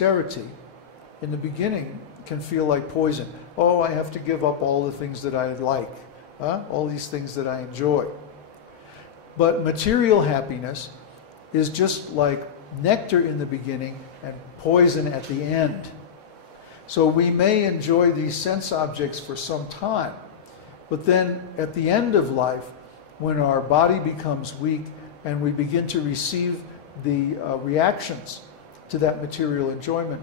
austerity in the beginning can feel like poison. Oh, I have to give up all the things that I like, all these things that I enjoy. But material happiness is just like nectar in the beginning and poison at the end. So we may enjoy these sense objects for some time, but then at the end of life, when our body becomes weak and we begin to receive the reactions to that material enjoyment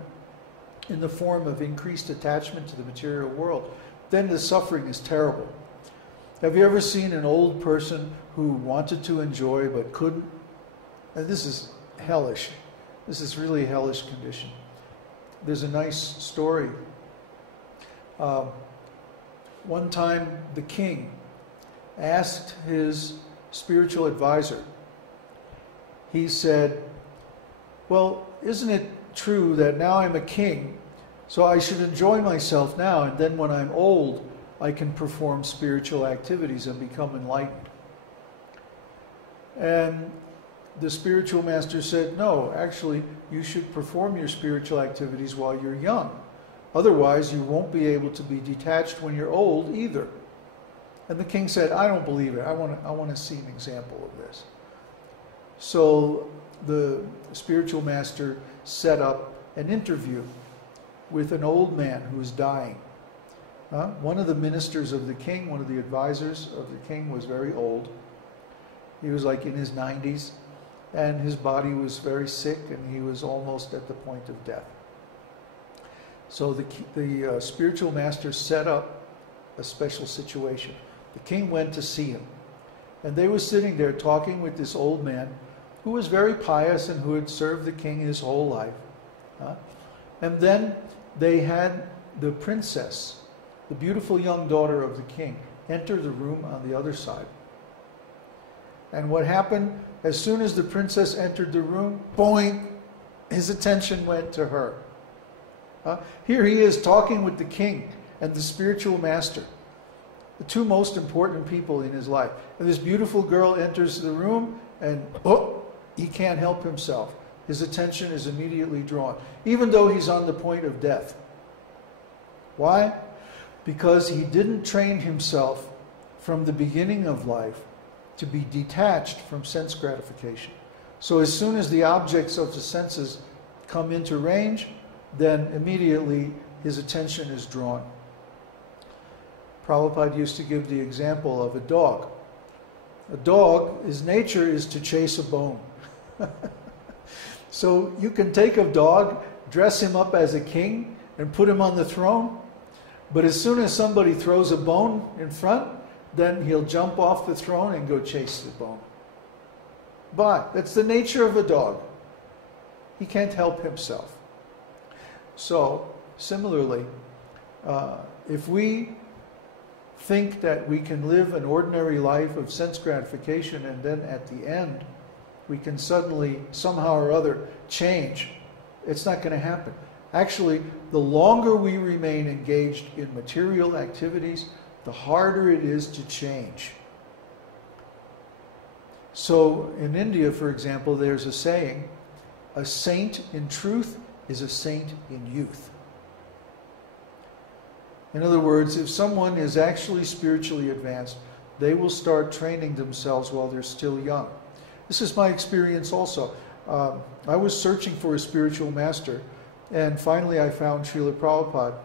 in the form of increased attachment to the material world, then the suffering is terrible. Have you ever seen an old person who wanted to enjoy but couldn't? And this is hellish. This is really a hellish condition. There's a nice story. One time the king asked his spiritual advisor, he said, well, isn't it true that now I'm a king, so I should enjoy myself now, and then when I'm old, I can perform spiritual activities and become enlightened? And the spiritual master said, no, actually, you should perform your spiritual activities while you're young. Otherwise, you won't be able to be detached when you're old either. And the king said, I don't believe it. I want to see an example of this. So the spiritual master set up an interview with an old man who was dying. One of the ministers of the king, one of the advisors of the king, was very old. He was like in his 90s, and his body was very sick, and he was almost at the point of death. So the spiritual master set up a special situation. The king went to see him, and they were sitting there talking with this old man who was very pious and who had served the king his whole life. And then they had the princess, the beautiful young daughter of the king, enter the room on the other side. And what happened, as soon as the princess entered the room, boing, his attention went to her. Here he is talking with the king and the spiritual master, the two most important people in his life. And this beautiful girl enters the room, and he can't help himself. His attention is immediately drawn, even though he's on the point of death. Why? Because he didn't train himself from the beginning of life to be detached from sense gratification. So as soon as the objects of the senses come into range, then immediately his attention is drawn. Prabhupada used to give the example of a dog. A dog, his nature is to chase a bone. So you can take a dog, dress him up as a king, and put him on the throne, but as soon as somebody throws a bone in front, then he'll jump off the throne and go chase the bone. But that's the nature of a dog. He can't help himself. So, similarly, if we think that we can live an ordinary life of sense gratification and then at the end we can suddenly, somehow or other, change, it's not going to happen. Actually, the longer we remain engaged in material activities, the harder it is to change. So in India, for example, there's a saying, a saint in truth is a saint in youth. In other words, if someone is actually spiritually advanced, they will start training themselves while they're still young. This is my experience also. I was searching for a spiritual master, and finally I found Srila Prabhupada.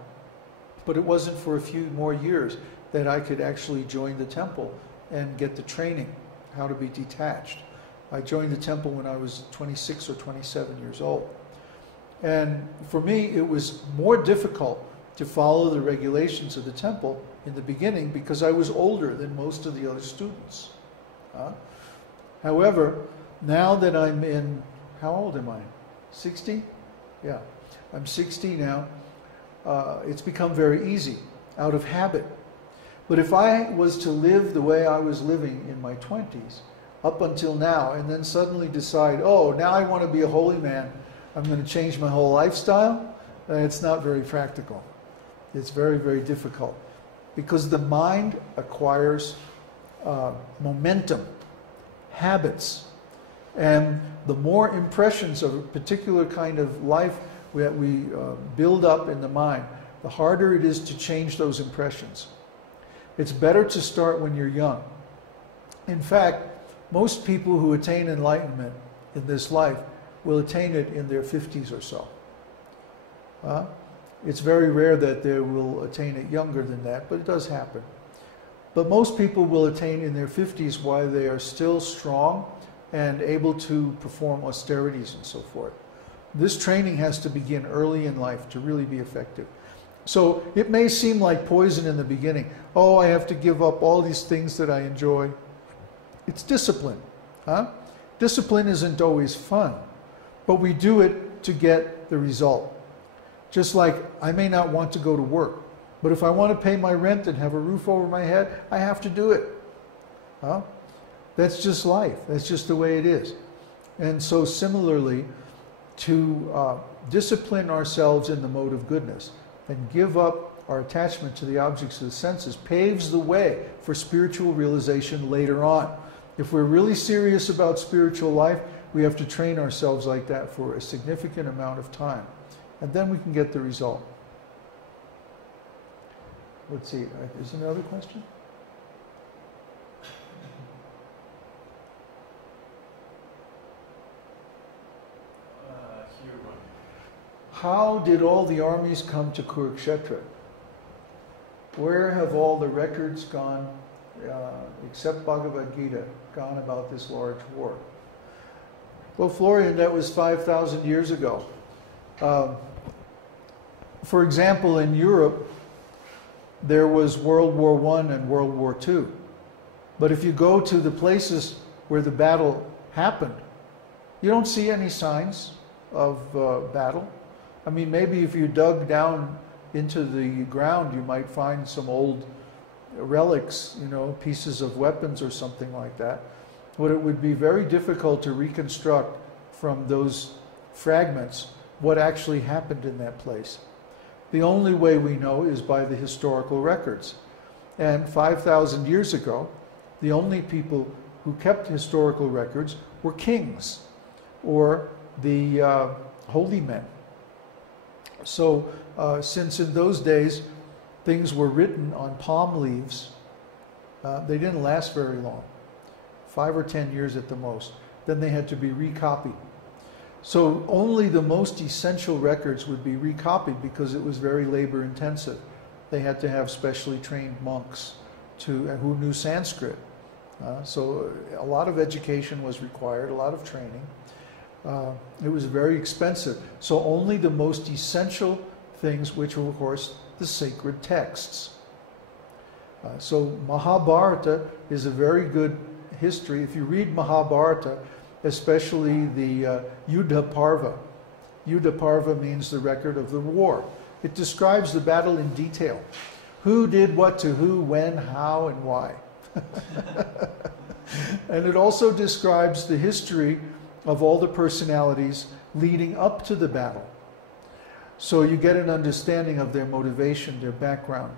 But it wasn't for a few more years that I could actually join the temple and get the training, how to be detached. I joined the temple when I was 26 or 27 years old. And for me, it was more difficult to follow the regulations of the temple in the beginning because I was older than most of the other students. However, now that I'm in, how old am I? 60? Yeah, I'm 60 now. It's become very easy, out of habit. But if I was to live the way I was living in my 20s, up until now, and then suddenly decide, oh, now I want to be a holy man, I'm going to change my whole lifestyle, it's not very practical. It's very, very difficult. Because the mind acquires momentum, habits. And the more impressions of a particular kind of life we build up in the mind, the harder it is to change those impressions. It's better to start when you're young. In fact, most people who attain enlightenment in this life will attain it in their 50s or so. It's very rare that they will attain it younger than that, but it does happen. But most people will attain in their 50s while they are still strong and able to perform austerities and so forth. This training has to begin early in life to really be effective. So it may seem like poison in the beginning. Oh, I have to give up all these things that I enjoy. It's discipline. Discipline isn't always fun, but we do it to get the result. Just like I may not want to go to work, but if I want to pay my rent and have a roof over my head, I have to do it. That's just life. That's just the way it is. And so similarly, to discipline ourselves in the mode of goodness and give up our attachment to the objects of the senses paves the way for spiritual realization later on. If we're really serious about spiritual life, we have to train ourselves like that for a significant amount of time. And then we can get the result. Let's see, is there another question? Here one. How did all the armies come to Kurukshetra? Where have all the records gone, except Bhagavad Gita, gone about this large war? Well, Florian, that was 5,000 years ago. For example, in Europe, there was World War I and World War II. But if you go to the places where the battle happened, you don't see any signs of battle. I mean, maybe if you dug down into the ground, you might find some old relics, you know, pieces of weapons or something like that. But it would be very difficult to reconstruct from those fragments what actually happened in that place. The only way we know is by the historical records. And 5,000 years ago, the only people who kept historical records were kings or the holy men. So since in those days things were written on palm leaves, they didn't last very long, 5 or 10 years at the most. Then they had to be recopied. So only the most essential records would be recopied because it was very labor intensive. They had to have specially trained monks who knew Sanskrit. So a lot of education was required, a lot of training. It was very expensive. So only the most essential things, which were of course the sacred texts. So Mahabharata is a very good history. If you read Mahabharata, especially the Yuddha Parva. Yuddha Parva means the record of the war. It describes the battle in detail. Who did what to who, when, how, and why. And it also describes the history of all the personalities leading up to the battle. So you get an understanding of their motivation, their background,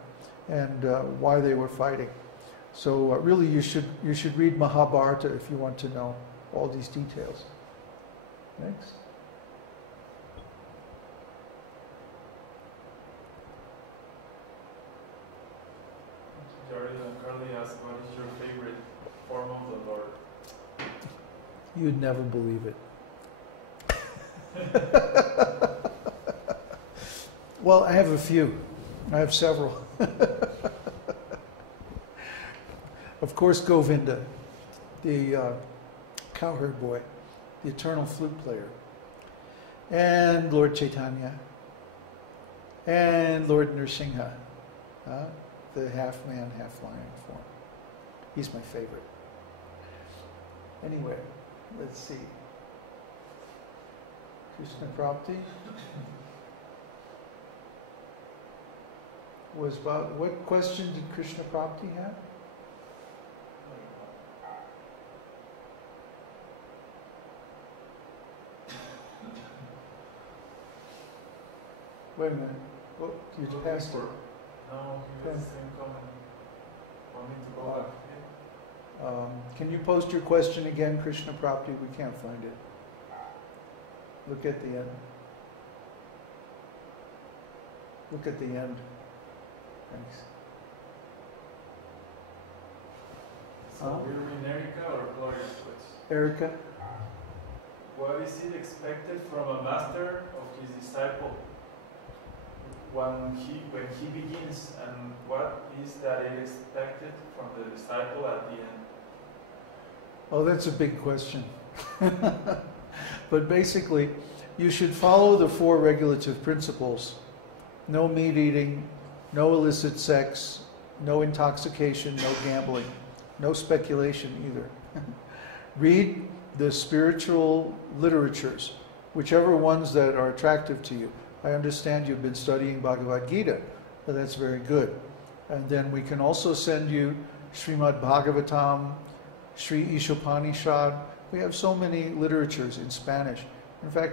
and why they were fighting. So really you should read Mahabharata if you want to know all these details. Next. Carly asked, what is your favorite form of the Lord? You'd never believe it. Well, I have a few. I have several. Of course, Govinda, the cowherd boy, the eternal flute player, and Lord Chaitanya, and Lord Nrsimha, the half-man, half-lion form. He's my favorite. Anyway, let's see. Krishna Prapti was about, what question did Krishna Prapti have? Wait a minute. What, you just asked her? No, he was saying comment. Want me to go back? Can you post your question again, Krishna Prapti? We can't find it. Look at the end. Look at the end. Thanks. So we're in Erica or Gloria switch? Erica? What is it expected from a master of his disciple when he begins, and what is that it expected from the disciple at the end? Oh, that's a big question. But basically, you should follow the 4 regulative principles. No meat eating, no illicit sex, no intoxication, no gambling, no speculation either. Read the spiritual literatures, whichever ones that are attractive to you. I understand you've been studying Bhagavad Gita, but that's very good. And then we can also send you Srimad Bhagavatam, Sri Ishopanishad. We have so many literatures in Spanish. In fact,